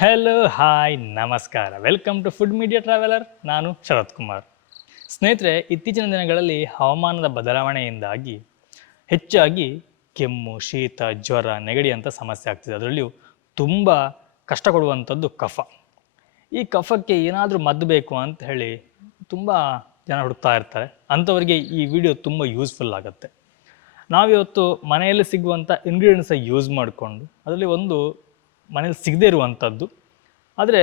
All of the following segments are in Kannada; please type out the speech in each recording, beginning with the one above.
ಹಲೋ ಹಾಯ್ ನಮಸ್ಕಾರ, welcome to food media traveller. ನಾನು ಶರತ್ ಕುಮಾರ್. ಸ್ನೇಹಿತರೆ, ಇತ್ತೀಚಿನ ದಿನಗಳಲ್ಲಿ ಹವಾಮಾನದ ಬದಲಾವಣೆಯಿಂದಾಗಿ ಹೆಚ್ಚಾಗಿ ಕೆಮ್ಮು, ಶೀತ, ಜ್ವರ, ನೆಗಡಿ ಅಂತ ಸಮಸ್ಯೆ ಆಗ್ತಿದೆ. ಅದರಲ್ಲಿಯೂ ತುಂಬ ಕಷ್ಟ ಕೊಡುವಂಥದ್ದು ಕಫ. ಈ ಕಫಕ್ಕೆ ಏನಾದರೂ ಮದ್ದು ಬೇಕು ಅಂತ ಹೇಳಿ ತುಂಬ ಜನ ಹುಡುಕ್ತಾ ಇರ್ತಾರೆ. ಅಂಥವರಿಗೆ ಈ ವಿಡಿಯೋ ತುಂಬ ಯೂಸ್ಫುಲ್ ಆಗುತ್ತೆ. ನಾವಿವತ್ತು ಮನೆಯಲ್ಲಿ ಸಿಗುವಂಥ ಇಂಗ್ರೀಡಿಯೆಂಟ್ಸ ಯೂಸ್ ಮಾಡಿಕೊಂಡು ಅದರಲ್ಲಿ ಒಂದು ಮನೇಲಿ ಸಿಗದೇ ಇರುವಂಥದ್ದು ಆದರೆ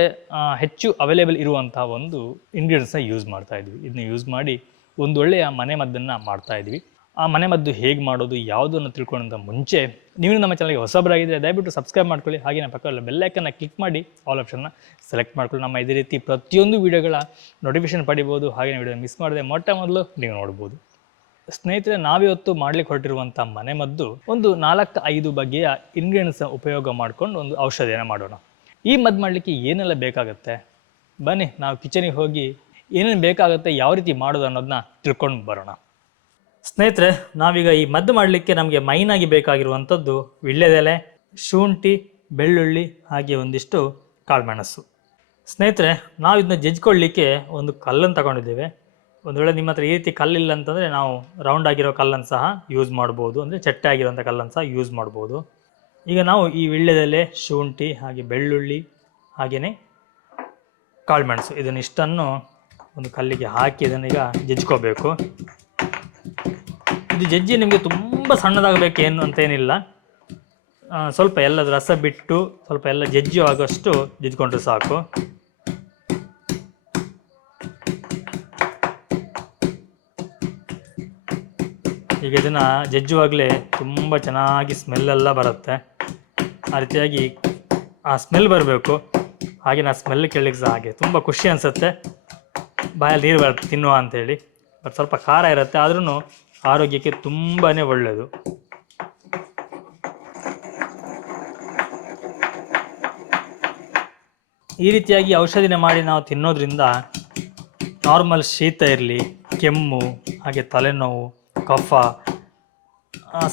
ಹೆಚ್ಚು ಅವೈಲೇಬಲ್ ಇರುವಂಥ ಒಂದು ಇಂಗ್ರೀಡಿಯೆಂಟ್ಸ್ನ ಯೂಸ್ ಮಾಡ್ತಾಯಿದ್ವಿ. ಇದನ್ನ ಯೂಸ್ ಮಾಡಿ ಒಂದು ಒಳ್ಳೆಯ ಮನೆ ಮದ್ದನ್ನು ಮಾಡ್ತಾಯಿದ್ವಿ. ಆ ಮನೆ ಮದ್ದು ಹೇಗೆ ಮಾಡೋದು, ಯಾವುದನ್ನು ತಿಳ್ಕೊಳ್ಳೋಂಥ ಮುಂಚೆ ನೀವು ನಮ್ಮ ಚಾನಲ್ಗೆ ಹೊಸಬರಾಗಿದ್ದರೆ ದಯವಿಟ್ಟು ಸಬ್ಸ್ಕ್ರೈಬ್ ಮಾಡ್ಕೊಳ್ಳಿ. ಹಾಗೆ ನಮ್ಮ ಪಕ್ಕದಲ್ಲಿ ಬೆಲ್ಲೈಕನ್ನ ಕ್ಲಿಕ್ ಮಾಡಿ ಆಲ್ ಆಪ್ಷನ್ನ ಸೆಲೆಕ್ಟ್ ಮಾಡ್ಕೊಳ್ಳಿ. ನಮ್ಮ ಇದೇ ರೀತಿ ಪ್ರತಿಯೊಂದು ವೀಡಿಯೋಗಳ ನೋಟಿಫಿಕೇಶನ್ ಪಡಿಬೋದು. ಹಾಗೆ ವಿಡಿಯೋ ಮಿಸ್ ಮಾಡದೆ ಮೊದಲು ನೀವು ನೋಡ್ಬೋದು. ಸ್ನೇಹಿತರೆ, ನಾವಿವತ್ತು ಮಾಡ್ಲಿಕ್ಕೆ ಹೊರಟಿರುವಂಥ ಮನೆ ಮದ್ದು ಒಂದು 4-5 ಬಗೆಯ ಇಂಗ್ರೀಡಿಯೆಂಟ್ಸ್ ಉಪಯೋಗ ಮಾಡಿಕೊಂಡು ಒಂದು ಔಷಧಿಯನ್ನು ಮಾಡೋಣ. ಈ ಮದ್ದು ಮಾಡಲಿಕ್ಕೆ ಏನೆಲ್ಲ ಬೇಕಾಗುತ್ತೆ, ಬನ್ನಿ ನಾವು ಕಿಚನಿಗೆ ಹೋಗಿ ಏನೇನು ಬೇಕಾಗುತ್ತೆ, ಯಾವ ರೀತಿ ಮಾಡೋದು ಅನ್ನೋದನ್ನ ತಿಳ್ಕೊಂಡು ಬರೋಣ. ಸ್ನೇಹಿತರೆ, ನಾವೀಗ ಈ ಮದ್ದು ಮಾಡಲಿಕ್ಕೆ ನಮಗೆ ಮೈನಾಗಿ ಬೇಕಾಗಿರುವಂಥದ್ದು ವೀಳ್ಯದೆಲೆ, ಶುಂಠಿ, ಬೆಳ್ಳುಳ್ಳಿ, ಹಾಗೆ ಒಂದಿಷ್ಟು ಕಾಳುಮೆಣಸು. ಸ್ನೇಹಿತರೆ, ನಾವು ಇದನ್ನ ಜಜ್ಕೊಳ್ಳಿಕ್ಕೆ ಒಂದು ಕಲ್ಲನ್ನು ತಗೊಂಡಿದ್ದೇವೆ. ಒಂದು ವೇಳೆ ನಿಮ್ಮ ಹತ್ರ ಈ ರೀತಿ ಕಲ್ಲಿಲ್ಲ ಅಂತಂದರೆ ನಾವು ರೌಂಡ್ ಆಗಿರೋ ಕಲ್ಲನ್ನು ಸಹ ಯೂಸ್ ಮಾಡ್ಬೋದು, ಅಂದರೆ ಚಟ್ಟೆ ಆಗಿರೋಂಥ ಕಲ್ಲನ್ನು ಸಹ ಯೂಸ್ ಮಾಡ್ಬೋದು. ಈಗ ನಾವು ಈ ವೀಳ್ಯದೆಲೆ, ಶುಂಠಿ, ಹಾಗೆ ಬೆಳ್ಳುಳ್ಳಿ, ಹಾಗೆಯೇ ಕಾಳುಮೆಣಸು ಇದನ್ನಿಷ್ಟನ್ನು ಒಂದು ಕಲ್ಲಿಗೆ ಹಾಕಿ ಇದನ್ನೀಗ ಜಜ್ಕೋಬೇಕು. ಇದು ಜಜ್ಜಿ ನಿಮಗೆ ತುಂಬ ಸಣ್ಣದಾಗಬೇಕೇನು ಅಂತೇನಿಲ್ಲ, ಸ್ವಲ್ಪ ಎಲ್ಲದ ರಸ ಬಿಟ್ಟು ಸ್ವಲ್ಪ ಎಲ್ಲ ಜಜ್ಜಿ ಆಗೋಷ್ಟು ಜಜ್ಕೊಂಡ್ರೆ ಸಾಕು. ಈಗ ಇದನ್ನು ಜಜ್ಜುವಾಗಲೇ ತುಂಬ ಚೆನ್ನಾಗಿ ಸ್ಮೆಲ್ಲೆಲ್ಲ ಬರುತ್ತೆ. ಆ ರೀತಿಯಾಗಿ ಆ ಸ್ಮೆಲ್ ಬರಬೇಕು. ಹಾಗೆ ಆ ಸ್ಮೆಲ್ ಕೇಳಲಿಕ್ಕೆ ಸಹ ಹಾಗೆ ತುಂಬ ಖುಷಿ ಅನಿಸುತ್ತೆ, ಬಾಯಲ್ಲಿ ನೀರು ಬರುತ್ತೆ ತಿನ್ನುವ ಅಂಥೇಳಿ. ಬಟ್ ಸ್ವಲ್ಪ ಖಾರ ಇರುತ್ತೆ, ಆದ್ರೂ ಆರೋಗ್ಯಕ್ಕೆ ತುಂಬಾ ಒಳ್ಳೆಯದು. ಈ ರೀತಿಯಾಗಿ ಔಷಧಿನ ಮಾಡಿ ನಾವು ತಿನ್ನೋದ್ರಿಂದ ನಾರ್ಮಲ್ ಶೀತ ಇರಲಿ, ಕೆಮ್ಮು, ಹಾಗೆ ತಲೆನೋವು, ಕಫ,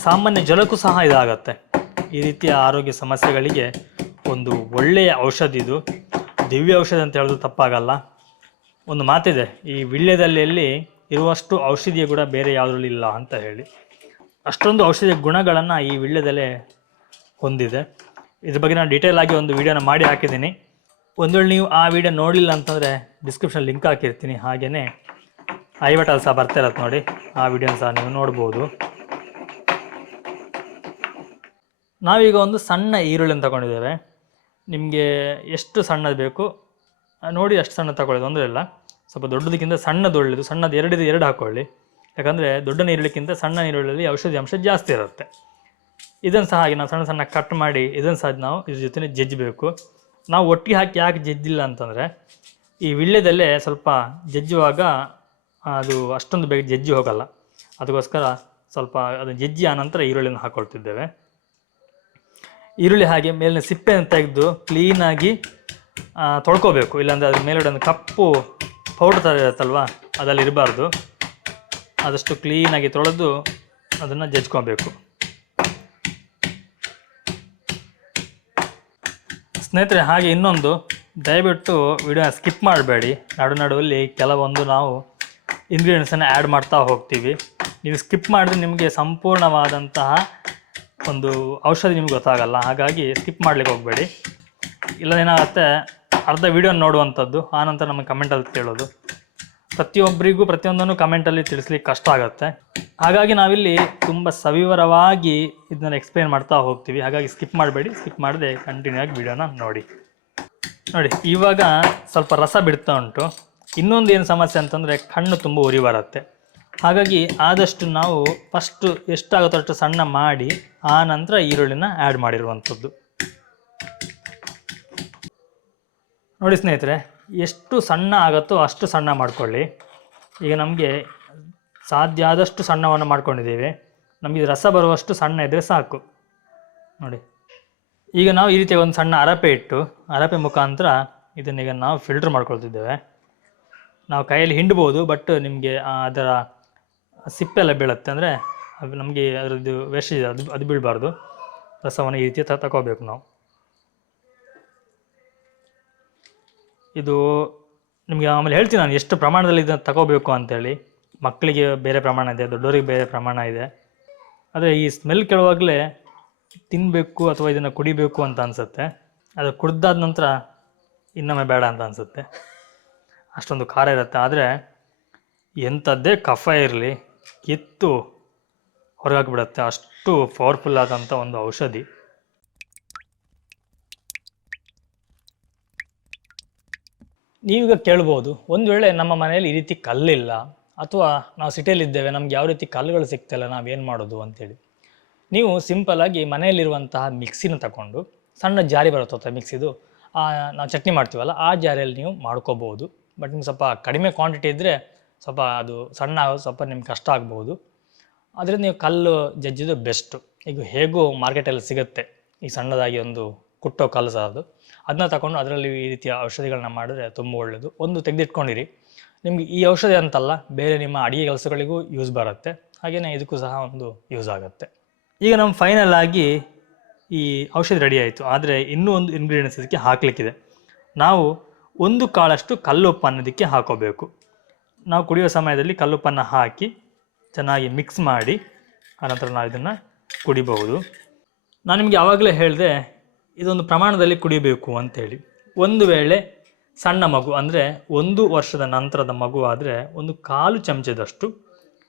ಸಾಮಾನ್ಯ ಜ್ವರಕ್ಕೂ ಸಹ ಇದಾಗತ್ತೆ. ಈ ರೀತಿಯ ಆರೋಗ್ಯ ಸಮಸ್ಯೆಗಳಿಗೆ ಒಂದು ಒಳ್ಳೆಯ ಔಷಧಿ ಇದು. ದಿವ್ಯ ಔಷಧಿ ಅಂತ ಹೇಳೋದು ತಪ್ಪಾಗಲ್ಲ. ಒಂದು ಮಾತಿದೆ, ಈ ವೀಳ್ಯದೆಲೆಯಲ್ಲಿ ಇರುವಷ್ಟು ಔಷಧಿಯ ಗುಣ ಬೇರೆ ಯಾವುದರಲ್ಲಿ ಇಲ್ಲ ಅಂತ ಹೇಳಿ. ಅಷ್ಟೊಂದು ಔಷಧಿಯ ಗುಣಗಳನ್ನು ಈ ವೀಳ್ಯದೆಲೆ ಹೊಂದಿದೆ. ಇದ್ರ ಬಗ್ಗೆ ನಾನು ಡೀಟೇಲ್ ಆಗಿ ಒಂದು ವಿಡಿಯೋನ ಮಾಡಿ ಹಾಕಿದ್ದೀನಿ. ಒಂದು ವೇಳೆ ನೀವು ಆ ವಿಡಿಯೋ ನೋಡಲಿಲ್ಲ ಅಂತಂದರೆ ಡಿಸ್ಕ್ರಿಪ್ಷನ್ ಲಿಂಕ್ ಹಾಕಿರ್ತೀನಿ. ಹಾಗೆಯೇ ಐ ಬಟನ್ ಸಹ ಬರ್ತಾ ಇರತ್ತೆ ನೋಡಿ, ಆ ವಿಡಿಯೋನ ಸಹ ನೀವು ನೋಡ್ಬೋದು. ನಾವೀಗ ಒಂದು ಸಣ್ಣ ಈರುಳ್ಳಿನ ತಗೊಂಡಿದ್ದೇವೆ. ನಿಮಗೆ ಎಷ್ಟು ಸಣ್ಣದು ಬೇಕು ನೋಡಿ ಅಷ್ಟು ಸಣ್ಣ ತಗೊಳ್ಳೋದು, ತೊಂದರೆ ಇಲ್ಲ. ಸ್ವಲ್ಪ ದೊಡ್ಡದಕ್ಕಿಂತ ಸಣ್ಣದು ಒಳ್ಳೆಯದು. ಸಣ್ಣದು ಎರಡು ಹಾಕ್ಕೊಳ್ಳಿ, ಯಾಕಂದರೆ ದೊಡ್ಡ ಈರುಳ್ಳಿಕ್ಕಿಂತ ಸಣ್ಣ ಈರುಳ್ಳಿಯಲ್ಲಿ ಔಷಧಿ ಅಂಶ ಜಾಸ್ತಿ ಇರುತ್ತೆ. ಇದನ್ನು ಸಹ ಹಾಗೆ ನಾವು ಸಣ್ಣ ಸಣ್ಣ ಕಟ್ ಮಾಡಿ ಇದನ್ನು ಸಹ ನಾವು ಇದ್ರ ಜೊತೆ ಜಜ್ಜಬೇಕು. ನಾವು ಒಟ್ಟಿಗೆ ಹಾಕಿ ಯಾಕೆ ಜಜ್ಜಿಲ್ಲ ಅಂತಂದರೆ, ಈ ವೀಳ್ಯದೆಲೆ ಸ್ವಲ್ಪ ಜಜ್ಜುವಾಗ ಅದು ಅಷ್ಟೊಂದು ಬೇಗ ಜಜ್ಜಿ ಹೋಗಲ್ಲ. ಅದಕ್ಕೋಸ್ಕರ ಸ್ವಲ್ಪ ಅದನ್ನು ಜಜ್ಜಿ ಆನಂತರ ಈರುಳ್ಳಿನ ಹಾಕ್ಕೊಳ್ತಿದ್ದೇವೆ. ಈರುಳ್ಳಿ ಹಾಗೆ ಮೇಲಿನ ಸಿಪ್ಪೆಯನ್ನು ತೆಗೆದು ಕ್ಲೀನಾಗಿ ತೊಳ್ಕೊಬೇಕು, ಇಲ್ಲಾಂದರೆ ಅದ್ರ ಮೇಲುಗಡೆ ಒಂದು ಕಪ್ಪು ಪೌಡರ್ ಥರ ಇರುತ್ತಲ್ವ, ಅದಲ್ಲಿ ಇರಬಾರ್ದು. ಆದಷ್ಟು ಕ್ಲೀನಾಗಿ ತೊಳೆದು ಅದನ್ನು ಜಜ್ಕೊಬೇಕು. ಸ್ನೇಹಿತರೆ, ಹಾಗೆ ಇನ್ನೊಂದು, ದಯವಿಟ್ಟು ವಿಡಿಯೋನ ಸ್ಕಿಪ್ ಮಾಡಬೇಡಿ. ನಡುವಲ್ಲಿ ಕೆಲವೊಂದು ನಾವು ಇಂಗ್ರೀಡಿಯೆಂಟ್ಸನ್ನು ಆ್ಯಡ್ ಮಾಡ್ತಾ ಹೋಗ್ತೀವಿ. ನೀವು ಸ್ಕಿಪ್ ಮಾಡಿದ್ರೆ ನಿಮಗೆ ಸಂಪೂರ್ಣವಾದಂತಹ ಒಂದು ಔಷಧಿ ನಿಮ್ಗೆ ಗೊತ್ತಾಗಲ್ಲ. ಹಾಗಾಗಿ ಸ್ಕಿಪ್ ಮಾಡಲಿಕ್ಕೆ ಹೋಗಬೇಡಿ. ಇಲ್ಲ ಏನಾಗುತ್ತೆ, ಅರ್ಧ ವಿಡಿಯೋ ನೋಡುವಂಥದ್ದು, ಆನಂತರ ನಮಗೆ ಕಮೆಂಟಲ್ಲಿ ಕೇಳೋದು. ಪ್ರತಿಯೊಬ್ಬರಿಗೂ ಪ್ರತಿಯೊಂದನ್ನು ಕಮೆಂಟಲ್ಲಿ ತಿಳಿಸ್ಲಿಕ್ಕೆ ಕಷ್ಟ ಆಗುತ್ತೆ. ಹಾಗಾಗಿ ನಾವಿಲ್ಲಿ ತುಂಬ ಸವಿವರವಾಗಿ ಇದನ್ನ ಎಕ್ಸ್ಪ್ಲೇನ್ ಮಾಡ್ತಾ ಹೋಗ್ತೀವಿ. ಹಾಗಾಗಿ ಸ್ಕಿಪ್ ಮಾಡಬೇಡಿ. ಸ್ಕಿಪ್ ಮಾಡದೆ ಕಂಟಿನ್ಯೂ ಆಗಿ ವಿಡಿಯೋನ ನೋಡಿ. ಇವಾಗ ಸ್ವಲ್ಪ ರಸ ಬಿಡ್ತಾ ಉಂಟು. ಇನ್ನೊಂದು ಏನು ಸಮಸ್ಯೆ ಅಂತಂದರೆ ಕಣ್ಣು ತುಂಬ ಉರಿ ಬರುತ್ತೆ. ಹಾಗಾಗಿ ಆದಷ್ಟು ನಾವು ಫಸ್ಟು ಎಷ್ಟಾಗುತ್ತೋ ಅಷ್ಟು ಸಣ್ಣ ಮಾಡಿ ಆ ನಂತರ ಈರುಳ್ಳಿನ ಆ್ಯಡ್ ಮಾಡಿರುವಂಥದ್ದು. ನೋಡಿ ಸ್ನೇಹಿತರೆ, ಎಷ್ಟು ಸಣ್ಣ ಆಗುತ್ತೋ ಅಷ್ಟು ಸಣ್ಣ ಮಾಡ್ಕೊಳ್ಳಿ. ಈಗ ನಮಗೆ ಸಾಧ್ಯ ಆದಷ್ಟು ಸಣ್ಣವನ್ನು ಮಾಡ್ಕೊಂಡಿದ್ದೀವಿ. ನಮಗೆ ರಸ ಬರುವಷ್ಟು ಸಣ್ಣ ಇದ್ದರೆ ಸಾಕು. ನೋಡಿ, ಈಗ ನಾವು ಈ ರೀತಿಯ ಒಂದು ಸಣ್ಣ ಅರಪೆ ಮುಖಾಂತರ ಇದನ್ನೀಗ ನಾವು ಫಿಲ್ಟ್ರ್ ಮಾಡ್ಕೊಳ್ತಿದ್ದೇವೆ. ನಾವು ಕೈಯಲ್ಲಿ ಹಿಂಡ್ಬೋದು, ಬಟ್ ನಿಮಗೆ ಅದರ ಸಿಪ್ಪೆಲ್ಲ ಬೀಳುತ್ತೆ, ಅಂದರೆ ಅದು ನಮಗೆ ಅದರದ್ದು ವೇಸ್ಟ್ ಇದೆ, ಅದು ಬೀಳಬಾರ್ದು. ರಸವನ್ನು ಈ ರೀತಿ ತಗೋಬೇಕು ನಾವು. ಇದು ನಿಮಗೆ ಆಮೇಲೆ ಹೇಳ್ತೀನಿ ನಾನು ಎಷ್ಟು ಪ್ರಮಾಣದಲ್ಲಿ ಇದನ್ನು ತಗೋಬೇಕು ಅಂತೇಳಿ. ಮಕ್ಕಳಿಗೆ ಬೇರೆ ಪ್ರಮಾಣ ಇದೆ, ದೊಡ್ಡವರಿಗೆ ಬೇರೆ ಪ್ರಮಾಣ ಇದೆ. ಆದರೆ ಈ ಸ್ಮೆಲ್ ಕೇಳುವಾಗಲೇ ತಿನ್ನಬೇಕು ಅಥವಾ ಇದನ್ನು ಕುಡಿಬೇಕು ಅಂತ ಅನಿಸುತ್ತೆ. ಅದು ಕುಡ್ದಾದ ನಂತರ ಇನ್ನೊಮ್ಮೆ ಬೇಡ ಅಂತ ಅನಿಸುತ್ತೆ, ಅಷ್ಟೊಂದು ಖಾರ ಇರುತ್ತೆ. ಆದರೆ ಎಂಥದ್ದೇ ಕಫ ಇರಲಿ ಕಿತ್ತು ಹೊರಗಾಕಿಬಿಡುತ್ತೆ, ಅಷ್ಟು ಪವರ್ಫುಲ್ ಆದಂಥ ಒಂದು ಔಷಧಿ. ನೀವೀಗ ಕೇಳ್ಬೋದು, ಒಂದು ವೇಳೆ ನಮ್ಮ ಮನೆಯಲ್ಲಿ ಈ ರೀತಿ ಕಲ್ಲಿಲ್ಲ ಅಥವಾ ನಾವು ಸಿಟಿಯಲ್ಲಿದ್ದೇವೆ, ನಮ್ಗೆ ಯಾವ ರೀತಿ ಕಲ್ಲುಗಳು ಸಿಗ್ತಾಯಿಲ್ಲ, ನಾವೇನು ಮಾಡೋದು ಅಂತೇಳಿ. ನೀವು ಸಿಂಪಲ್ಲಾಗಿ ಮನೆಯಲ್ಲಿರುವಂತಹ ಮಿಕ್ಸಿನ ತಗೊಂಡು, ಸಣ್ಣ ಜಾರಿ ಬರುತ್ತೆ ಮಿಕ್ಸಿದು, ನಾವು ಚಟ್ನಿ ಮಾಡ್ತೀವಲ್ಲ ಆ ಜಾರಿಯಲ್ಲಿ ನೀವು ಮಾಡ್ಕೋಬೋದು. ಬಟ್ ನಿಮ್ಗೆ ಸ್ವಲ್ಪ ಕಡಿಮೆ ಕ್ವಾಂಟಿಟಿ ಇದ್ದರೆ ಸ್ವಲ್ಪ ಅದು ಸಣ್ಣ ಸ್ವಲ್ಪ ನಿಮ್ಗೆ ಕಷ್ಟ ಆಗ್ಬೋದು. ಅದರಿಂದ ನೀವು ಕಲ್ಲು ಜಜ್ಜಿದು ಬೆಸ್ಟು. ಈಗ ಹೇಗೂ ಮಾರ್ಕೆಟಲ್ಲಿ ಸಿಗುತ್ತೆ ಈ ಸಣ್ಣದಾಗಿ ಒಂದು ಕುಟ್ಟೋ ಕಲ್ಲು ಸಹ, ಅದನ್ನ ತಗೊಂಡು ಅದರಲ್ಲಿ ಈ ರೀತಿಯ ಔಷಧಿಗಳನ್ನ ಮಾಡಿದ್ರೆ ತುಂಬ ಒಳ್ಳೆಯದು. ಒಂದು ತೆಗೆದಿಟ್ಕೊಂಡಿರಿ, ನಿಮ್ಗೆ ಈ ಔಷಧಿ ಅಂತಲ್ಲ ಬೇರೆ ನಿಮ್ಮ ಅಡುಗೆ ಕೆಲಸಗಳಿಗೂ ಯೂಸ್ ಬರುತ್ತೆ, ಹಾಗೆಯೇ ಇದಕ್ಕೂ ಸಹ ಒಂದು ಯೂಸ್ ಆಗುತ್ತೆ. ಈಗ ನಮ್ಮ ಫೈನಲ್ ಆಗಿ ಈ ಔಷಧಿ ರೆಡಿ ಆಯಿತು. ಆದರೆ ಇನ್ನೂ ಒಂದು ಇಂಗ್ರೀಡಿಯೆಂಟ್ಸ್ ಇದಕ್ಕೆ ಹಾಕಲಿಕ್ಕಿದೆ. ನಾವು 1 ಕಾಳಷ್ಟು ಕಲ್ಲುಪ್ಪನ್ನು ಇದಕ್ಕೆ ಹಾಕೋಬೇಕು. ನಾವು ಕುಡಿಯೋ ಸಮಯದಲ್ಲಿ ಕಲ್ಲುಪ್ಪನ್ನು ಹಾಕಿ ಚೆನ್ನಾಗಿ ಮಿಕ್ಸ್ ಮಾಡಿ ಆನಂತರ ನಾವು ಇದನ್ನು ಕುಡಿಬಹುದು. ನಾನು ನಿಮಗೆ ಆವಾಗಲೇ ಹೇಳಿದೆ ಇದೊಂದು ಪ್ರಮಾಣದಲ್ಲಿ ಕುಡಿಬೇಕು ಅಂಥೇಳಿ. ಒಂದು ವೇಳೆ ಸಣ್ಣ ಮಗು ಅಂದರೆ 1 ವರ್ಷದ ನಂತರದ ಮಗು ಆದರೆ 1/4 ಚಮಚದಷ್ಟು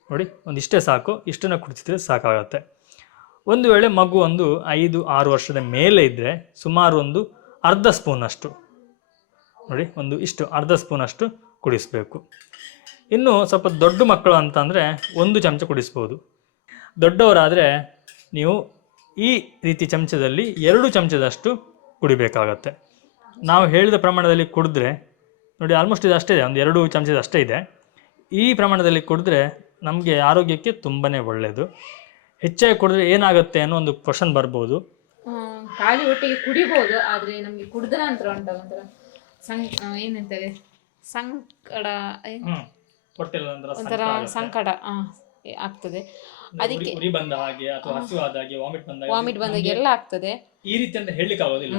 ನೋಡಿ, ಒಂದಿಷ್ಟೇ ಸಾಕು, ಇಷ್ಟನ್ನು ಕುಡಿಸಿದ್ರೆ ಸಾಕಾಗುತ್ತೆ. ಒಂದು ವೇಳೆ ಮಗು 5-6 ವರ್ಷದ ಮೇಲೆ ಇದ್ದರೆ ಸುಮಾರು ಅರ್ಧ ಸ್ಪೂನಷ್ಟು ನೋಡಿ, ಅರ್ಧ ಸ್ಪೂನಷ್ಟು ಕುಡಿಸಬೇಕು. ಇನ್ನು ಸ್ವಲ್ಪ ದೊಡ್ಡ ಮಕ್ಕಳು ಅಂತಂದರೆ 1 ಚಮಚ ಕುಡಿಸ್ಬೋದು. ದೊಡ್ಡವರಾದರೆ ನೀವು ಈ ರೀತಿ ಚಮಚದಲ್ಲಿ 2 ಚಮಚದಷ್ಟು ಕುಡಿಬೇಕಾಗತ್ತೆ. ನಾವು ಹೇಳಿದ ಪ್ರಮಾಣದಲ್ಲಿ ಕುಡಿದ್ರೆ ನೋಡಿ, ಆಲ್ಮೋಸ್ಟ್ ಇದು ಅಷ್ಟೇ ಇದೆ, 2 ಚಮಚದಷ್ಟೇ ಇದೆ. ಈ ಪ್ರಮಾಣದಲ್ಲಿ ಕುಡಿದ್ರೆ ನಮಗೆ ಆರೋಗ್ಯಕ್ಕೆ ತುಂಬಾ ಒಳ್ಳೆಯದು. ಹೆಚ್ಚಾಗಿ ಕುಡಿದ್ರೆ ಏನಾಗುತ್ತೆ ಅನ್ನೋ ಒಂದು ಕ್ವಶನ್ ಬರ್ಬೋದು. ಖಾಲಿ ಹೊಟ್ಟೆಗೆ ಕುಡಿಬೋದು, ಆದರೆ ನಮಗೆ ಕುಡಿದ ನಂತರ ಉಂಟಲ್ಲ ಒಂಥರ ಏನಂತಾರೆ ಸಂಕಟ, ಒಂಥರ ಸಂಕಟ ಆಗ್ತದೆ. ಅದಕ್ಕೆ ವಾಮಿಟ್ ಬಂದಾಗ ಎಲ್ಲ ಆಗ್ತದೆ, ಈ ರೀತಿ ಅಂತ ಹೇಳಲಿಕ್ಕೆ ಆಗೋದಿಲ್ಲ.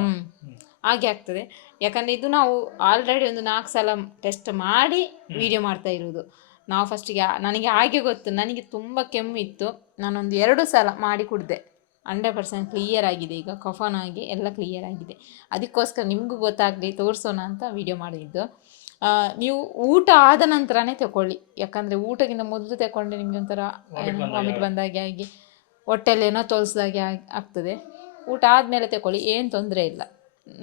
ಹಾಗೆ ಆಗ್ತದೆ. ಯಾಕಂದರೆ ಇದು ನಾವು ಆಲ್ರೆಡಿ 4 ಸಲ ಟೆಸ್ಟ್ ಮಾಡಿ ವಿಡಿಯೋ ಮಾಡ್ತಾ ಇರೋದು. ನಾವು ಫಸ್ಟಿಗೆ ನನಗೆ ಹಾಗೆ ಗೊತ್ತು, ನನಗೆ ತುಂಬ ಕೆಮ್ಮು ಇತ್ತು, ನಾನೊಂದು 2 ಸಲ ಮಾಡಿ ಕುಡಿದೆ, 100% ಕ್ಲಿಯರ್ ಆಗಿದೆ. ಈಗ ಕಫನಾಗಿ ಎಲ್ಲ ಕ್ಲಿಯರ್ ಆಗಿದೆ. ಅದಕ್ಕೋಸ್ಕರ ನಿಮಗೂ ಗೊತ್ತಾಗಲಿ ತೋರಿಸೋಣ ಅಂತ ವಿಡಿಯೋ ಮಾಡಿದ್ದು. ನೀವು ಊಟ ಆದ ನಂತರನೇ ತಗೊಳ್ಳಿ, ಯಾಕಂದರೆ ಊಟಕ್ಕಿಂತ ಮೊದಲು ತಗೊಂಡ್ರೆ ನಿಮಗೆ ಒಂಥರ ವಾಮಿಟ್ ಬಂದಾಗೆ ಆಗಿ ಹೊಟ್ಟೆಲ್ಲೇನೋ ತೋರಿಸ್ದಾಗೆ ಆಗ್ತದೆ. ಊಟ ಆದಮೇಲೆ ತಗೊಳ್ಳಿ, ಏನು ತೊಂದರೆ ಇಲ್ಲ.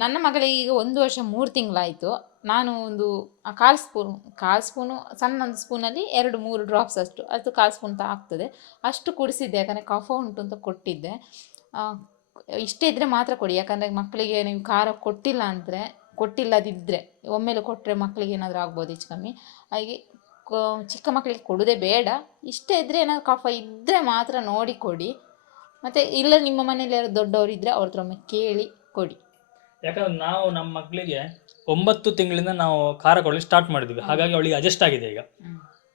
ನನ್ನ ಮಗಳಿಗೆ ಈಗ 1 ವರ್ಷ 3 ತಿಂಗಳಾಯಿತು. ನಾನು ಒಂದು 1/4 ಸ್ಪೂನು ಸಣ್ಣ ಒಂದು ಸ್ಪೂನಲ್ಲಿ 2-3 ಡ್ರಾಪ್ಸ್ ಅಷ್ಟು, ಅದು 1/4 ಸ್ಪೂನ್ ಆಗ್ತದೆ ಅಷ್ಟು ಕುಡಿಸಿದ್ದೆ. ಯಾಕಂದರೆ ಕಫ ಉಂಟು ಅಂತ ಕೊಟ್ಟಿದ್ದೆ. ಇಷ್ಟೇ ಇದ್ದರೆ ಮಾತ್ರ ಕೊಡಿ, ಯಾಕಂದರೆ ಮಕ್ಕಳಿಗೆ ನೀವು ಖಾರ ಕೊಟ್ಟಿಲ್ಲದಿದ್ದರೆ ಒಮ್ಮೆಲೆ ಕೊಟ್ಟರೆ ಮಕ್ಕಳಿಗೆ ಏನಾದರೂ ಆಗ್ಬೋದು ಹೆಚ್ಚು ಕಮ್ಮಿ. ಹಾಗೆ ಚಿಕ್ಕ ಮಕ್ಕಳಿಗೆ ಕೊಡೋದೇ ಬೇಡ. ಇಷ್ಟೇ ಇದ್ದರೆ ಏನಾದರೂ ಕಫ ಇದ್ದರೆ ಮಾತ್ರ ನೋಡಿ ಕೊಡಿ. ಮತ್ತು ಇಲ್ಲ ನಿಮ್ಮ ಮನೇಲಿ ಯಾರು ದೊಡ್ಡವರಿದ್ದರೆ ಅವ್ರ ಹತ್ರ ಒಮ್ಮೆ ಕೇಳಿ ಕೊಡಿ. ಯಾಕಂದ್ರೆ ನಾವು ನಮ್ಮ ಮಕ್ಕಳಿಗೆ 9 ತಿಂಗಳಿಂದ ನಾವು ಖಾರ ಕೊಡಲಿಕ್ಕೆ ಸ್ಟಾರ್ಟ್ ಮಾಡಿದ್ವಿ, ಹಾಗಾಗಿ ಅವಳಿಗೆ ಅಡ್ಜಸ್ಟ್ ಆಗಿದೆ ಈಗ.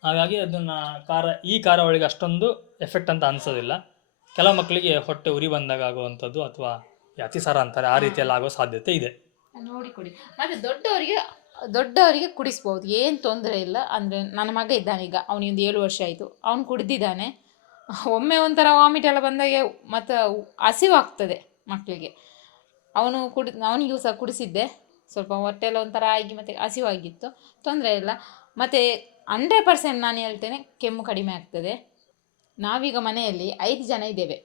ಹಾಗಾಗಿ ಅದನ್ನು ಈ ಖಾರ ಅವಳಿಗೆ ಅಷ್ಟೊಂದು ಎಫೆಕ್ಟ್ ಅಂತ ಅನಿಸೋದಿಲ್ಲ. ಕೆಲವು ಮಕ್ಕಳಿಗೆ ಹೊಟ್ಟೆ ಉರಿ ಬಂದಾಗ ಆಗುವಂಥದ್ದು ಅಥವಾ ಅತಿಸಾರ ಅಂತಾರೆ, ಆ ರೀತಿಯಲ್ಲಿ ಆಗೋ ಸಾಧ್ಯತೆ ಇದೆ. ನೋಡಿ ಕೊಡಿ. ಮತ್ತು ದೊಡ್ಡವರಿಗೆ ಕುಡಿಸ್ಬೋದು, ಏನು ತೊಂದರೆ ಇಲ್ಲ. ಅಂದರೆ ನನ್ನ ಮಗ ಇದ್ದಾನೆ ಈಗ, ಅವನಿಗೊಂದು 7 ವರ್ಷ ಆಯಿತು, ಅವನು ಕುಡಿದಿದ್ದಾನೆ. ಒಮ್ಮೆ ಒಂಥರ ವಾಮಿಟ್ ಎಲ್ಲ ಬಂದಾಗೆ ಮತ್ತು ಹಸಿವಾಗ್ತದೆ ಮಕ್ಕಳಿಗೆ. ಅವನಿಗೂ ಸಹ ಕುಡಿಸಿದ್ದೆ, ಸ್ವಲ್ಪ ಹೊಟ್ಟೆಲ್ಲ ಒಂಥರ ಆಗಿ ಮತ್ತು ಹಸಿವಾಗಿತ್ತು, ತೊಂದರೆ ಇಲ್ಲ. ಮತ್ತು 100% ನಾನು ಹೇಳ್ತೇನೆ ಕೆಮ್ಮು ಕಡಿಮೆ ಆಗ್ತದೆ. ನಾವೀಗ ಮನೆಯಲ್ಲಿ 5 ಜನ ಇದ್ದೇವೆ.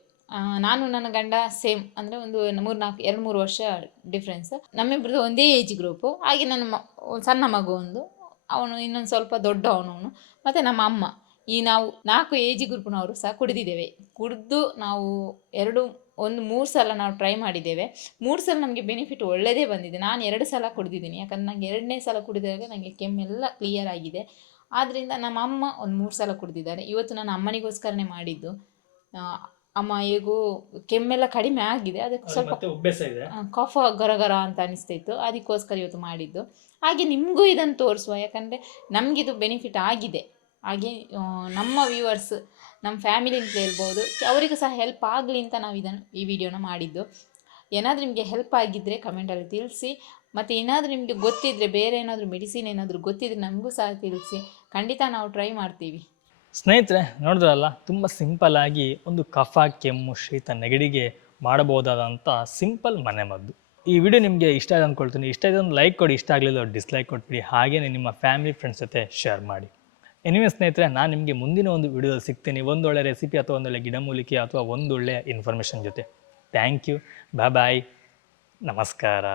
ನಾನು ನನ್ನ ಗಂಡ ಸೇಮ್, ಅಂದರೆ ಒಂದು 2-3 ವರ್ಷ ಡಿಫ್ರೆನ್ಸ್. ನಮ್ಮಿಬ್ರದ್ದು ಒಂದೇ ಏಜ್ ಗ್ರೂಪು. ಹಾಗೆ ನನ್ನ ಸಣ್ಣ ಮಗು ಅವನು ಇನ್ನೊಂದು ಸ್ವಲ್ಪ ದೊಡ್ಡವನು, ಮತ್ತು ನಮ್ಮ ಅಮ್ಮ. ನಾವು 4 ಏಜ್ ಗ್ರೂಪ್ನವರು ಸಹ ಕುಡಿದು ನಾವು 3 ಸಲ ನಾವು ಟ್ರೈ ಮಾಡಿದ್ದೇವೆ. 3 ಸಲ ನಮಗೆ ಬೆನಿಫಿಟ್ ಒಳ್ಳೆಯದೇ ಬಂದಿದೆ. ನಾನು 2 ಸಲ ಕುಡಿದಿದ್ದೀನಿ, ಯಾಕಂದರೆ ನನಗೆ 2ನೇ ಸಲ ಕುಡಿದಾಗ ನನಗೆ ಕೆಮ್ಮೆಲ್ಲ ಕ್ಲಿಯರ್ ಆಗಿದೆ. ಆದ್ದರಿಂದ ನಮ್ಮ ಅಮ್ಮ ಒಂದು 3 ಸಲ ಕುಡಿದಿದ್ದಾರೆ. ಇವತ್ತು ನಾನು ಅಮ್ಮನಿಗೋಸ್ಕರನೇ ಮಾಡಿದ್ದು. ಅಮ್ಮ ಹೇಗೂ ಕೆಮ್ಮೆಲ್ಲ ಕಡಿಮೆ ಆಗಿದೆ, ಅದಕ್ಕೆ ಸ್ವಲ್ಪ ಕಫ ಗರಗರ ಅಂತ ಅನಿಸ್ತಿತ್ತು, ಅದಕ್ಕೋಸ್ಕರ ಇವತ್ತು ಮಾಡಿದ್ದು. ಹಾಗೆ ನಿಮಗೂ ಇದನ್ನು ತೋರಿಸುವ, ಯಾಕಂದರೆ ನಮಗಿದು ಬೆನಿಫಿಟ್ ಆಗಿದೆ. ಹಾಗೆ ನಮ್ಮ ವ್ಯೂವರ್ಸ್, ನಮ್ಮ ಫ್ಯಾಮಿಲಿ ಅಂತ ಹೇಳ್ಬೋದು, ಅವರಿಗೂ ಸಹ ಹೆಲ್ಪ್ ಆಗಲಿ ಅಂತ ನಾವು ಈ ವಿಡಿಯೋನ ಮಾಡಿದ್ದು. ಏನಾದರೂ ನಿಮಗೆ ಹೆಲ್ಪ್ ಆಗಿದ್ದರೆ ಕಮೆಂಟಲ್ಲಿ ತಿಳಿಸಿ. ಮತ್ತು ಏನಾದರೂ ನಿಮಗೆ ಗೊತ್ತಿದ್ದರೆ, ಬೇರೆ ಏನಾದರೂ ಮೆಡಿಸಿನ್ ಏನಾದರೂ ಗೊತ್ತಿದ್ರೆ ನಮಗೂ ಸಹ ತಿಳಿಸಿ. ಖಂಡಿತ ನಾವು ಟ್ರೈ ಮಾಡ್ತೀವಿ. ಸ್ನೇಹಿತರೆ ನೋಡಿದ್ರಲ್ಲ, ತುಂಬ ಸಿಂಪಲ್ ಆಗಿ ಒಂದು ಕಫ, ಕೆಮ್ಮು, ಶೀತ, ನೆಗಡಿಗೆ ಮಾಡಬಹುದಾದಂಥ ಸಿಂಪಲ್ ಮನೆಮದ್ದು. ಈ ವಿಡಿಯೋ ನಿಮಗೆ ಇಷ್ಟ ಆಗಿದೆ ಅಂದ್ಕೊಳ್ತೀನಿ. ಇಷ್ಟ ಆಗಿದೆ ಒಂದು ಲೈಕ್ ಕೊಡಿ, ಇಷ್ಟ ಆಗಲಿಲ್ಲ ಡಿಸ್ಲೈಕ್ ಕೊಟ್ಬಿಡಿ. ಹಾಗೆಯೇ ನಿಮ್ಮ ಫ್ಯಾಮಿಲಿ ಫ್ರೆಂಡ್ಸ್ ಜೊತೆ ಶೇರ್ ಮಾಡಿ. ಎನಿವೆ ಸ್ನೇಹಿತರೆ, ನಾನು ನಿಮಗೆ ಮುಂದಿನ ಒಂದು ವಿಡಿಯೋದಲ್ಲಿ ಸಿಗ್ತೀನಿ, ಒಂದೊಳ್ಳೆ ರೆಸಿಪಿ ಅಥವಾ ಒಂದೊಳ್ಳೆ ಗಿಡಮೂಲಿಕೆ ಅಥವಾ ಒಂದೊಳ್ಳೆ ಇನ್ಫಾರ್ಮೇಷನ್ ಜೊತೆ. Thank you. ಬಾಯ್. ನಮಸ್ಕಾರ.